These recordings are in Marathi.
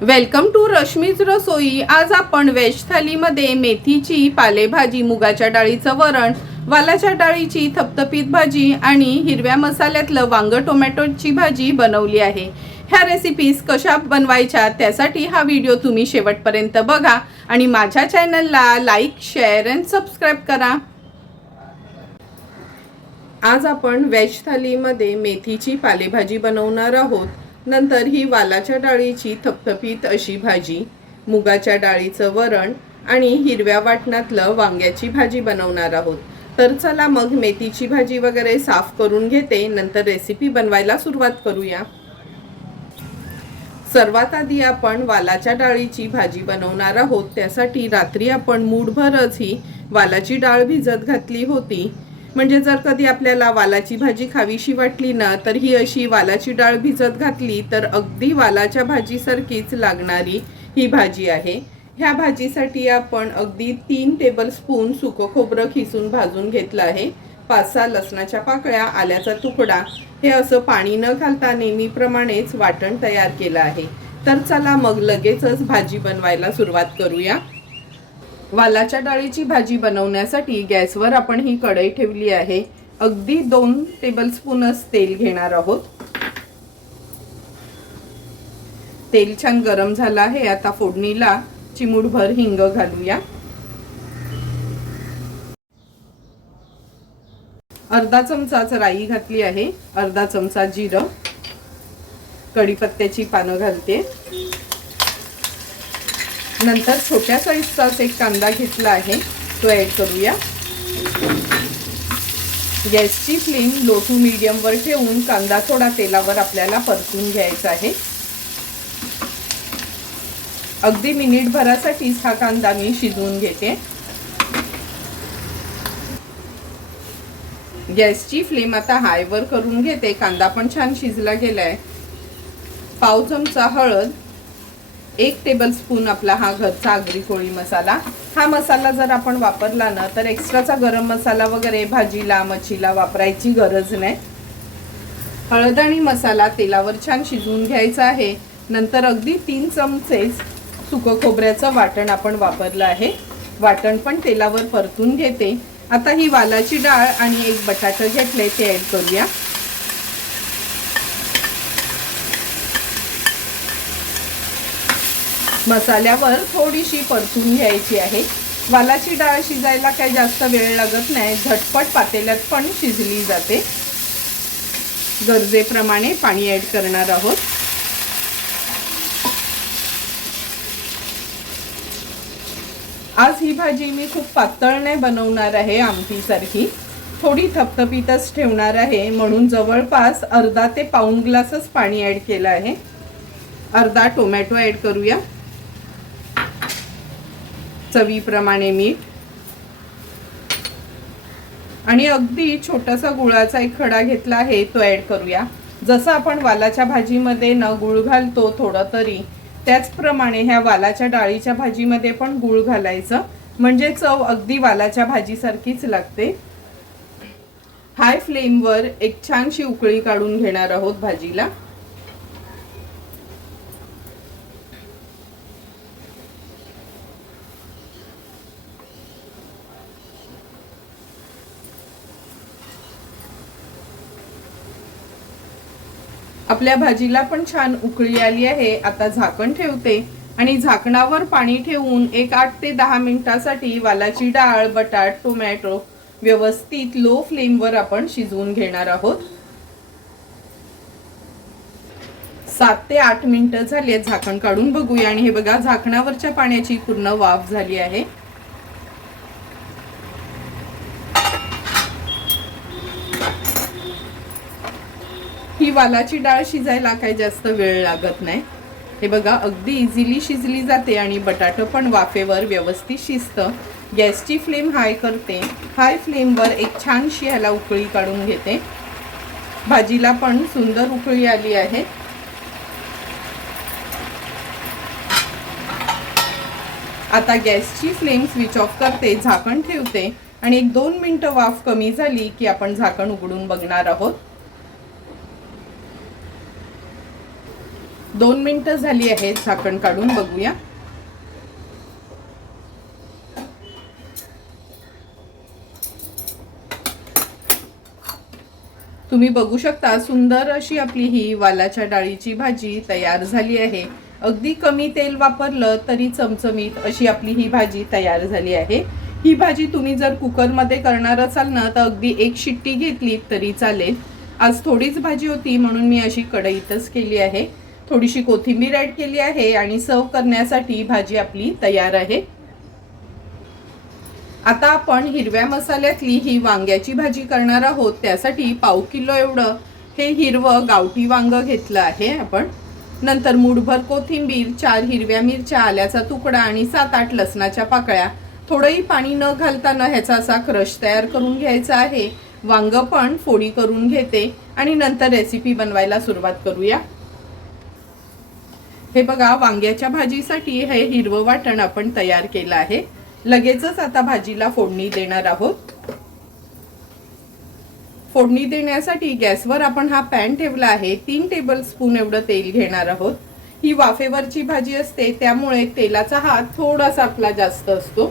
वेलकम टू रश्मीज रसोई। आज आपण व्हेज थालीमध्ये मेथीची पालेभाजी, मुगाच्या डाळीचं वरण, वालाच्या डाळीची थपथपीत भाजी आणि हिरव्या मसाल्यातलं वांग टोमॅटोची भाजी बनवली आहे। ह्या रेसिपीज कशा बनवायच्या त्यासाठी हा व्हिडिओ तुम्ही शेवटपर्यंत बघा आणि माझ्या चॅनलला लाईक, शेअर आणि सबस्क्राइब करा। आज आपण व्हेज थालीमध्ये मेथीची पालेभाजी बनवणार आहोत। नंतर ही वालाच्या डाळीची थपथपीत अशी भाजी, मुगाच्या डाळीचं वरण आणि हिरव्या वाटणातलं वांग्याची भाजी बनवणार आहोत। तर चला मग मेथीची भाजी वगैरे साफ करून घेते, नंतर रेसिपी बनवायला सुरुवात करूया। सर्वात आधी आपण वालाच्या डाळीची भाजी बनवणार आहोत। त्यासाठी रात्री आपण मूठभरच ही वालाची डाळ भिजत घातली होती। म्हणजे जर कधी आपल्याला वालाची भाजी खावीशी वाटली ना, तर ही अशी वालाची डाळ भिजत घातली तर अगदी वालाच्या भाजीसारखीच लागणारी ही भाजी आहे। ह्या भाजीसाठी आपण अगदी 3 टेबलस्पून सुकं खोबरं खिसून भाजून घेतलं आहे। 5-6 लसणाच्या पाकळ्या, आल्याचा तुकडा, हे असं पाणी न घालता नेहमीप्रमाणेच वाटण तयार केलं आहे। तर चला मग लगेचच भाजी बनवायला सुरुवात करूया। वालाच्या डाळीची भाजी बनवण्यासाठी गॅसवर आपण ही कढई ठेवली आहे। अगदी 2 टेबलस्पूनच तेल घेणार आहोत। तेल छान गरम झालं आहे। आता फोडणीला चिमूटभर हिंग घालूया। अर्धा चमचाच राई घातली आहे, अर्धा चमचा जिरं, कढीपत्त्याची पानं घालते। नंतर छोट्या साईजचाच एक कांदा घेतला आहे, तो ॲड करूया। गॅसची फ्लेम लो टू मीडियम वर ठेवून कांदा थोडा तेलावर आपल्याला परतून घ्यायचा आहे। अगदी मिनिटभरासाठीच हा कांदा मी शिजवून घेते। गॅसची फ्लेम आता हाय वर करून घेते। कांदा पण छान शिजला गेलाय। पाव चमचा हळद, 1 टेबलस्पून आपला हा घरचा आगरी कोळी मसाला। हा मसाला जर आपण वापरला ना तर एक्स्ट्राचा गरम मसाला वगैरे भाजीला, मच्छीला वापरायची गरज नाही। हळद आणि मसाला तेलावर छान शिजवून घ्यायचा आहे। नंतर अगदी 3 चमचे सुकं खोबऱ्याचं वाटण आपण वापरलं आहे। वाटण पण तेलावर परतून घेते। आता ही वालाची डाळ आणि एक बटाटा घेतले ते ॲड करूया। मसाल्यावर थोडीशी परतून घ्यायची आहे। वालाची डाळ शिजायला काही जास्त वेळ लागत नाही, झटपट पातेल्यात पण शिजली जाते। गरजेप्रमाणे पाणी ॲड करणार आहोत। आज ही भाजी मी खूप पातळ नाही बनवणार आहे, आमटीसारखी थोडी थपथपीतच ठेवणार आहे, म्हणून जवळपास अर्धा ते पाऊण ग्लासच पाणी ॲड केलं आहे। अर्धा टोमॅटो ॲड करूया, चवीप्रमाणे मीठ आणि अगदी छोटासा गुळाचा एक खडा घेतला आहे, तो ॲड करूया। जसं आपण वालाच्या भाजीमध्ये न गुळ घालतो थोडं तरी, त्याचप्रमाणे ह्या वालाच्या डाळीच्या भाजीमध्ये पण गुळ घालायचं, म्हणजे चव अगदी वालाच्या भाजीसारखीच लागते। हाय फ्लेमवर एक छानशी उकळी काढून घेणार आहोत भाजीला। आपल्या भाजीला पण छान उकळी आली आहे। आता झाकण ठेवते आणि झाकणावर पाणी ठेवून एक 8 ते 10 मिनिटांसाठी वालाची डाळ, बटाट, टोमॅटो व्यवस्थित लो फ्लेमवर आपण शिजवून घेणार आहोत। 7 ते 8 मिनिटं झाली, झाकण काढून बघूया आणि हे बघा, झाकणावरच्या पाण्याची पूर्ण वाफ झाली आहे। ही वालाची डाळ शिजायला काही जास्त वेळ लागत नाही। हे बघा, अगदी इझिली शिजली जाते आणि बटाटा पण वाफेवर व्यवस्थित शिजतं। गॅसची फ्लेम हाय करते। हाय फ्लेमवर एक छानशी ह्याला उकळी काढून घेते। भाजीला पण सुंदर उकळी आली आहे। आता गॅसची फ्लेम स्विच ऑफ करते, झाकण ठेवते आणि एक 2 मिनिटं वाफ कमी झाली की आपण झाकण उघडून बघणार आहोत। 2 मिनिटं झाली आहेत, झाकण काढून बघूया. तुम्ही बघू शकता सुंदर अशी आपली ही वालाच्या डाळीची भाजी तयार झाली आहे. अगदी कमी तेल वापरलं तरी चमचमीत अशी आपली ही भाजी तयार झाली आहे. ही भाजी तुम्ही जर कुकरमध्ये करणार असाल ना तर अगदी 1 शिट्टी घेतली तरी चालेल. आज थोडीच भाजी होती म्हणून मी अशी कढईतच केली आहे. थोडीशी कोथिंबीर ॲड केली आहे आणि सर्व करण्यासाठी भाजी आपली तयार आहे. आता आपण हिरव्या मसाल्यातली ही वांग्याची भाजी करणार आहोत. त्यासाठी पाव किलो एवढं हे हिरवं गावठी वांग घेतलं आहे आपण. नंतर मूठभर कोथिंबीर, 4 हिरव्या मिरच्या, आल्याचा तुकडा आणि 7-8 लसणाच्या पाकळ्या. थोडंही पाणी न घालताना ह्याचा असा क्रश तयार करून घ्यायचा आहे. वांग पण फोडी करून घेते आणि नंतर रेसिपी बनवायला सुरुवात करूया. हे बघा, वांग्याच्या भाजीसाठी हे हिरवं वाटण आपण तयार केलं आहे. लगेचच आता भाजीला फोडणी देणार आहोत. फोडणी देण्यासाठी गॅसवर आपण हा पॅन ठेवला आहे. 3 टेबलस्पून एवढं तेल घेणार आहोत. ही वाफेवरची भाजी असते त्यामुळे तेलाचा हात थोडासा आपला जास्त असतो.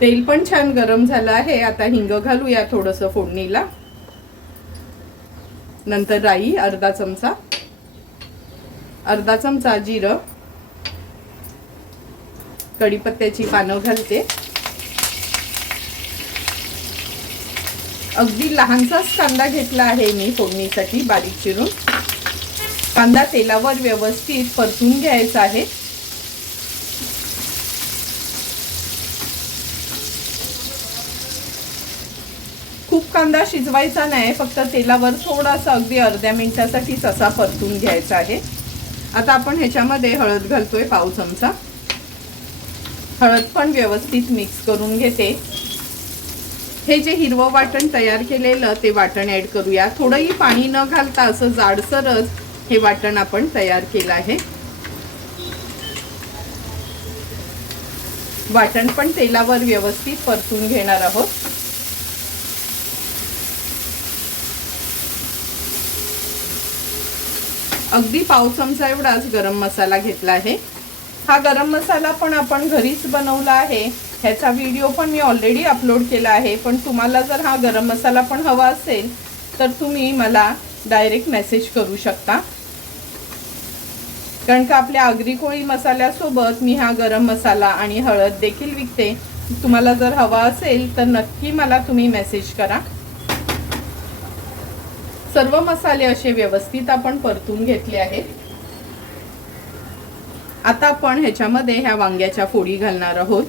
तेल पण छान गरम झालं आहे. आता हिंग घालूया थोडंसं फोडणीला. नंतर राई अर्धा चमचा जिरं, कढीपत्त्याची पानं घालते. अगदी लहानसाच कांदा घेतला आहे मी फोडणीसाठी बारीक चिरून. कांदा तेलावर व्यवस्थित परतून घ्यायचा आहे. खूप कांदा शिजवायचा नाही, फक्त तेलावर थोडासा अगदी अर्ध्या मिनिटासाठी असा परतून घ्यायचा आहे. आता आपण ह्याच्यामध्ये हळद घालतोय पाव चमचा. हळद पण व्यवस्थित मिक्स करून घेते. हे जे हिरवं वाटण तयार केलेलं ते वाटण ॲड करूया. थोडंही पाणी न घालता असं जाडसरच हे वाटण आपण तयार केलं आहे. वाटण पण तेलावर व्यवस्थित परतून घेणार आहोत. अगदी पाव चमचा एवढाच गरम मसाला घेतला आहे. हा गरम मसाला पण आपण घरीच बनवला आहे. ह्याचा व्हिडिओ पण मी ऑलरेडी अपलोड केला आहे. पण तुम्हाला जर हा गरम मसाला पण हवा असेल तर तुम्ही मला डायरेक्ट मेसेज करू शकता. कारण का आपल्या आगरी कोळी मसाल्यासोबत मी हा गरम मसाला आणि हळद देखील विकते. तुम्हाला जर हवा असेल तर नक्की मला तुम्ही मेसेज करा. सर्व मसाले असे व्यवस्थित आपण परतून घेतले आहेत. आता आपण ह्याच्यामध्ये ह्या वांग्याच्या फोडी घालणार आहोत.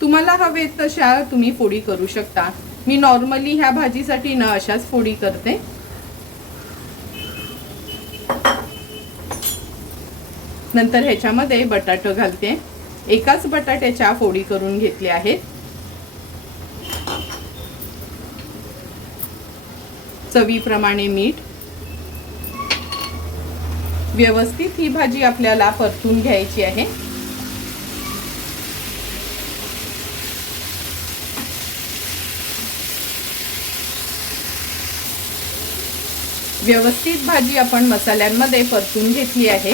तुम्हाला हवे तशा तुम्ही फोडी करू शकता. मी नॉर्मली ह्या भाजीसाठी ना अशाच फोडी करते. नंतर ह्याच्यामध्ये बटाटा घालते. एकाच बटाट्याच्या फोडी करून घेतल्या आहेत. चवीप्रमाणे मीठ. व्यवस्थित ही भाजी आपल्याला परतून घ्यायची आहे. व्यवस्थित भाजी आपण मसाल्यांमध्ये परतून घेतली आहे.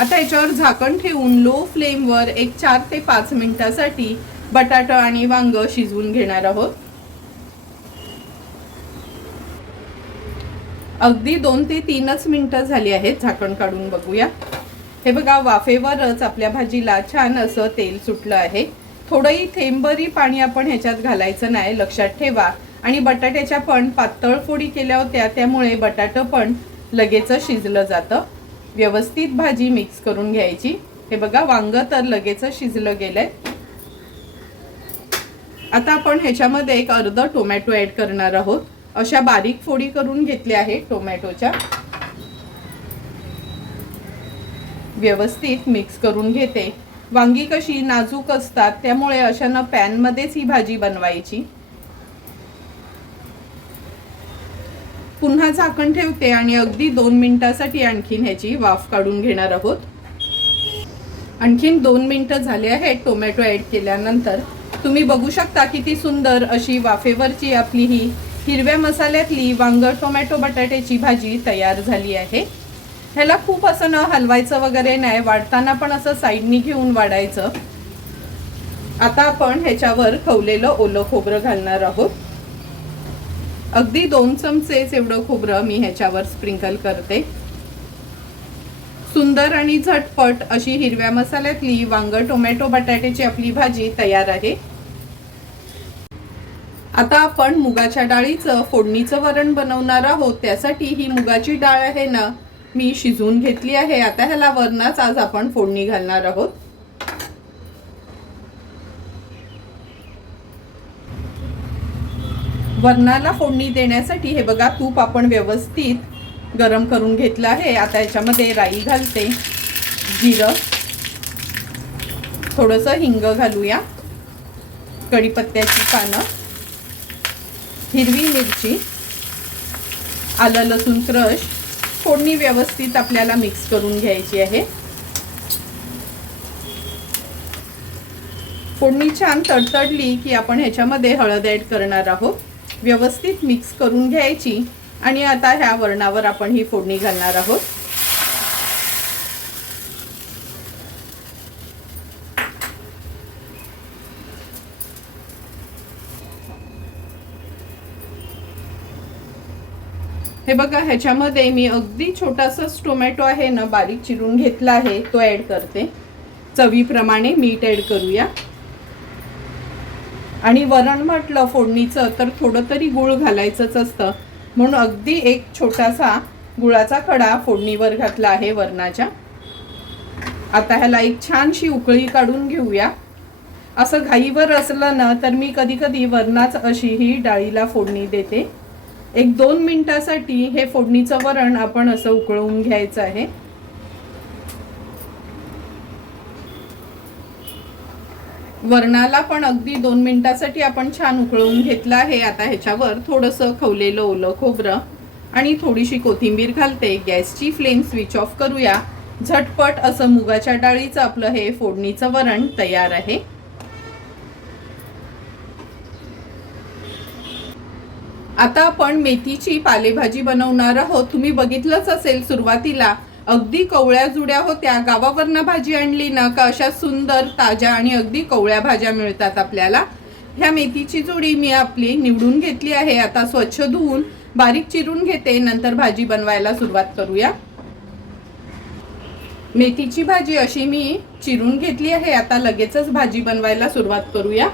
आता याच्यावर झाकण ठेवून लो फ्लेमवर एक 4 ते 5 मिनिटांसाठी बटाटा आणि वांग शिजवून घेणार आहोत. अगदी 2 ते 3च मिनिटं झाली आहेत. झाकण काढून बघूया. हे बघा, वाफेवरच आपल्या भाजीला छान असं तेल सुटलं आहे. थोडंही थेंबरी पाणी आपण ह्याच्यात घालायचं नाही, लक्षात ठेवा. आणि बटाट्याच्या पण पातळ फोडी केल्या होत्या त्यामुळे बटाटा पण लगेच शिजलं जातं. व्यवस्थित भाजी मिक्स करून घ्यायची. हे बघा, वांग तर लगेच शिजलं गेलंय. आता आपण ह्याच्यामध्ये एक अर्धा टोमॅटो ॲड करणार आहोत. अशा बारीक फोडी करून घेतल्या आहेत टोमॅटोच्या. व्यवस्थित मिक्स करून घेते. वांगी कशी नाजूक असतात त्यामुळे अशानं पॅनमध्येच ही भाजी बनवायची. पुन्हा झाकण ठेवते आणि अगदी 2 मिनिटांसाठी आणखीन ह्याची वाफ काढून घेणार आहोत. आणखीन 2 मिनिटं झाले आहेत टोमॅटो ॲड केल्यानंतर. तुम्ही बघू शकता किती सुंदर अशी वाफेवरची आपली ही हिरव्या मसाल्यातली वांग टोमॅटो बटाट्याची भाजी तयार झाली आहे. ह्याला खूप असं न हलवायचं वगैरे नाही, वाढताना पण असं साईडनी घेऊन वाढायचं. आता आपण ह्याच्यावर खवलेलं ओलं खोबरं घालणार आहोत. अगदी 2 चमचे एवढं खोबरं मी ह्याच्यावर स्प्रिंकल करते. सुंदर आणि झटपट अशी हिरव्या मसाल्यातली वांग टोमॅटो बटाट्याची आपली भाजी तयार आहे. आता आपण मुगाच्या डाळीचं फोडणीचं वरण बनवणार आहोत. त्यासाठी ही मुगाची डाळ आहे ना, मी शिजवून घेतली आहे. आता ह्याला वरणाच आज आपण फोडणी घालणार आहोत. वरणाला फोडणी देण्यासाठी हे बघा, तूप आपण व्यवस्थित गरम करून घेतलं आहे. आता याच्यामध्ये राई घालते, जिरं, थोडंसं हिंग घालूया, कढीपत्त्याची पानं, हिरवी मिरची, आलं लसूण क्रश. फोडणी व्यवस्थित आपल्याला मिक्स करून घ्यायची आहे. फोडणी छान तडतडली की आपण ह्याच्यामध्ये हळद ॲड करणार आहोत. व्यवस्थित मिक्स करून घ्यायची आणि आता ह्या वरणावर आपण ही फोडणी घालणार आहोत. हे बघा, ह्याच्यामध्ये मी अगदी छोटासाच टोमॅटो आहे ना, बारीक चिरून घेतला आहे, तो ॲड करते. चवीप्रमाणे मीठ ॲड करूया. आणि वरण म्हटलं फोडणीचं तर थोडं तरी गूळ घालायचंच असतं, म्हणून अगदी एक छोटासा गुळाचा खडा फोडणीवर घातला आहे वरणाच्या. आता ह्याला एक छानशी उकळी काढून घेऊया. असं घाईवर असलं ना तर मी कधी कधी वरणाच अशी ही डाळीला फोडणी देते. 1-2 मिनिटासाठी हे फोडणीचं वरण आपण असं उकळवून घ्यायचं आहे. वरणाला पण अगदी 2 मिनिटासाठी आपण छान उकळवून घेतलं आहे. आता ह्याच्यावर थोडंसं खवलेलं ओलं खोबरं आणि थोडीशी कोथिंबीर घालते. गॅसची फ्लेम स्विच ऑफ करूया. झटपट असं मुगाच्या डाळीचं आपलं हे फोडणीचं वरण तयार आहे. आता आपण मेथीची पालेभाजी बनवणार आहोत. तुम्ही बघितलंच असेल, सुरुवातीला अगदी कवळ्या जुड्या होत्या. गावावरनं भाजी आणली ना का अशा सुंदर ताज्या आणि अगदी कवळ्या भाज्या मिळतात आपल्याला. ह्या मेथीची जोडी मी आपली निवडून घेतली आहे. आता स्वच्छ धुवून बारीक चिरून घेते, नंतर भाजी बनवायला सुरुवात करूया. मेथीची भाजी अशी मी चिरून घेतली आहे. आता लगेचच भाजी बनवायला सुरुवात करूया.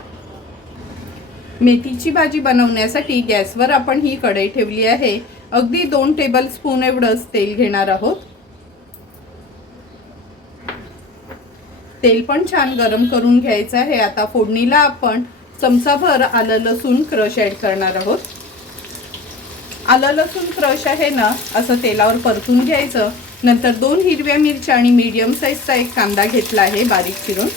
मेथीची भाजी बनवण्यासाठी गॅसवर आपण ही कढई ठेवली आहे. अगदी 2 टेबलस्पून एवढंच तेल घेणार आहोत. तेल पण छान गरम करून घ्यायचं आहे. आता फोडणीला आपण चमचाभर आलं लसूण क्रश ॲड करणार आहोत. आलं लसूण क्रश आहे ना, असं तेलावर परतून घ्यायचं. नंतर 2 हिरव्या मिरच्या आणि मीडियम साईजचा एक कांदा घेतला आहे बारीक चिरून.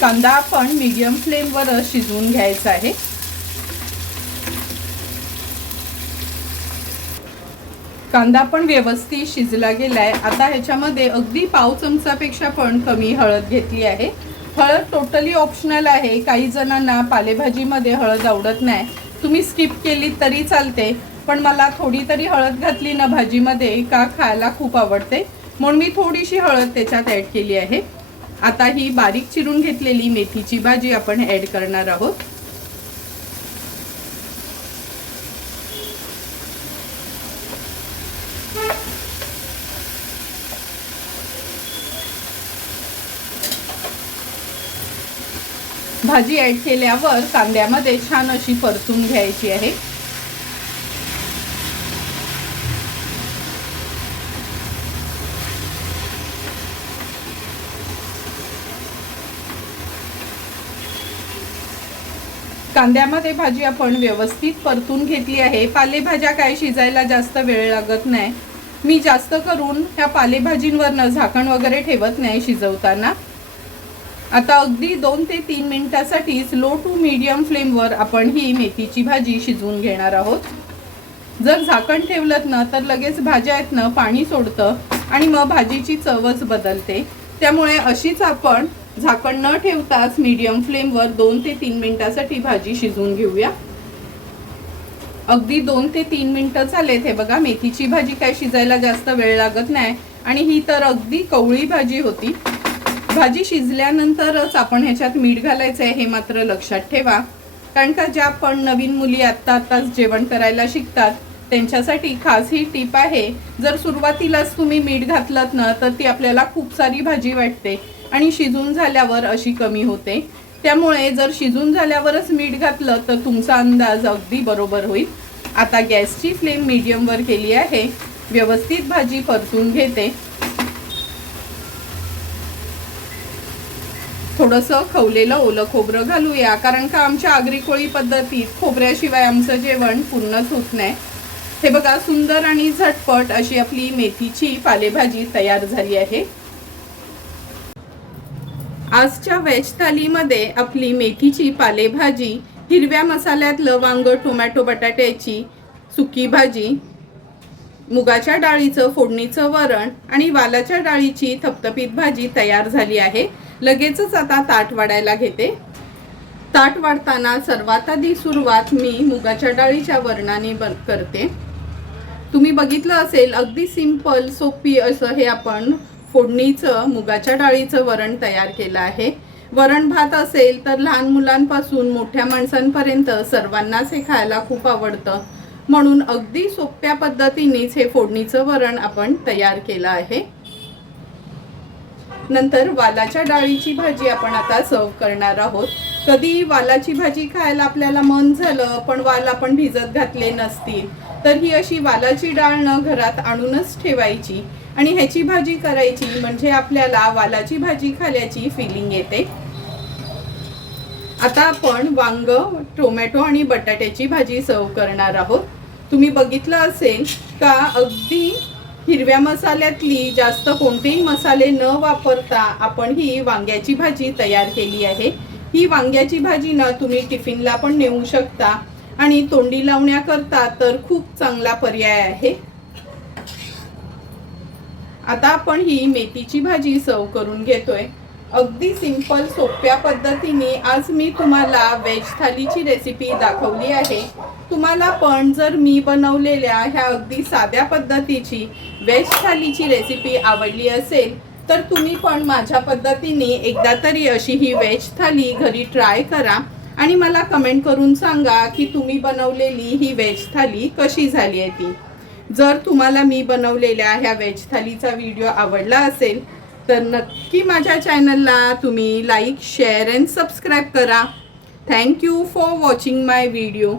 कांदा आपण मीडियम फ्लेमवर शिजवून घ्यायचा आहे. कांदा पण व्यवस्थित शिजला गेलाय. आता ह्याच्यामध्ये अगदी पाव चमचापेक्षा पण कमी हळद घेतली आहे. हळद टोटली ऑप्शनल आहे. काही जणांना पालेभाजीमध्ये हळद आवडत नाही, तुम्ही स्किप केली तरी चालते, पण मला थोडी तरी हळद घातली ना भाजीमध्ये का खायला खूप आवडते, म्हणून मी थोडीशी हळद त्याच्यात ॲड केली आहे. आता ही बारीक चिरून घेतलेली मेथीची भाजी आपण ॲड करणार आहोत. भाजी ॲड केल्यावर कांद्यामध्ये छान अशी परतून घ्यायची आहे. कांद्यामध्ये भाजी आपण व्यवस्थित परतून घेतली आहे. पालेभाज्या काय शिजायला जास्त वेळ लागत नाही. मी जास्त करून ह्या पालेभाजींवरनं झाकण वगैरे ठेवत नाही शिजवताना. आता अगदी 2 ते 3 मिनिटांसाठीच लो टू मीडियम फ्लेमवर आपण ही मेथीची भाजी शिजवून घेणार आहोत. जर झाकण ठेवलं ना तर लगेच भाज्या आहेत ना पाणी सोडतं आणि मग भाजीची चवच बदलते. त्यामुळे अशीच आपण झाकण न ठेवताच मीडियम फ्लेमवर 2 ते 3 मिनिटांसाठी भाजी शिजवून घेऊया. अगदी 2 ते 3 मिनिटं झालेत. हे बघा, मेथीची भाजी काय शिजायला जास्त वेळ लागत नाही आणि ही तर अगदी कवळी भाजी होती. भाजी शिजल्यानंतरच आपण ह्याच्यात मीठ घालायचं आहे, हे मात्र लक्षात ठेवा. कारण का ज्या पण नवीन मुली आत्ताच जेवण करायला शिकतात त्यांच्यासाठी खास ही टीप आहे. जर सुरुवातीलाच तुम्ही मीठ घातलत ना तर ती आपल्याला खूप सारी भाजी वाटते आणि शिजून झाल्यावर अशी कमी होते. त्यामुळे जर शिजून झाल्यावरच मीठ घातलं तर तुमचा अंदाज अगदी बरोबर होईल. आता गॅसची फ्लेम मीडियमवर केली आहे. व्यवस्थित भाजी परतून घेते. थोडंसं खवलेलं ओलं खोबरं घालूया, कारण का आमच्या आगरी कोळी पद्धतीत खोबऱ्याशिवाय आमचं जेवण पूर्णच होत नाही. हे बघा, सुंदर आणि झटपट अशी आपली मेथीची पालेभाजी तयार झाली आहे. आजच्या व्हेज थालीमध्ये आपली मेथीची पालेभाजी, हिरव्या मसाल्यातलं वांग, टोमॅटो, बटाट्याची सुकी भाजी, मुगाच्या डाळीचं फोडणीचं वरण आणि वालाच्या डाळीची थपथपीत भाजी तयार झाली आहे. लगेचच आता ताट वाढायला घेते. ताट वाढताना सर्वात आधी सुरुवात मी मुगाच्या डाळीच्या वरणाने करते. तुम्ही बघितलं असेल, अगदी सिंपल सोपी असं हे आपण फोडणीचं मुगाच्या डाळीचं वरण तयार केलं आहे. वरण भात असेल तर लहान मुलांपासून मोठ्या माणसांपर्यंत सर्वांनाच हे खायला खूप आवडतं. म्हणून अगदी सोप्या पद्धतीनेच हे फोडणीचं वरण आपण तयार केलं आहे. नंतर वालाच्या डाळीची भाजी आपण आता सर्व करणार आहोत. कधी वालाची भाजी खायला आपल्याला मन झालं पण वाल आपण भिजत घातले नसतील तर ही अशी वालाची डाळ न घरात आणूनच ठेवायची आणि ह्याची भाजी करायची, म्हणजे आपल्याला वालाची भाजी खाल्याची फिलिंग येते. आता आपण वांग, टोमॅटो आणि बटाट्याची भाजी सर्व करणार आहोत. तुम्ही बघितलं असेल का, अगदी हिरव्या मसाल्यातली जास्त कोणतेही मसाले न वापरता आपण ही वांग्याची भाजी तयार केली आहे. ही वांग्याची भाजी ना तुम्ही टिफिनला पण नेऊ शकता आणि तोंडी लावण्याकरता तर खूप चांगला पर्याय आहे. आता आपण ही मेथीची भाजी सर्व करून घेतोय. अगदी सिंपल सोप्या पद्धतीने आज मी तुम्हाला व्हेज थालीची रेसिपी दाखवली आहे. तुम्हाला पण जर मी बनवलेल्या ह्या अगदी साध्या पद्धतीची व्हेज थालीची रेसिपी आवडली असेल तर तुम्ही पण माझ्या पद्धतीने एकदा तरी अशी ही व्हेज थाली घरी ट्राय करा आणि मला कमेंट करून सांगा की तुम्ही बनवलेली ही व्हेज थाली कशी झाली आहे ती. जर तुम्हाला मी बनवलेल्या ह्या व्हेज थालीचा व्हिडिओ आवडला असेल तर नक्की माझ्या चॅनलला तुम्ही लाईक, शेअर अँड सबस्क्राईब करा. Thank you for watching my video.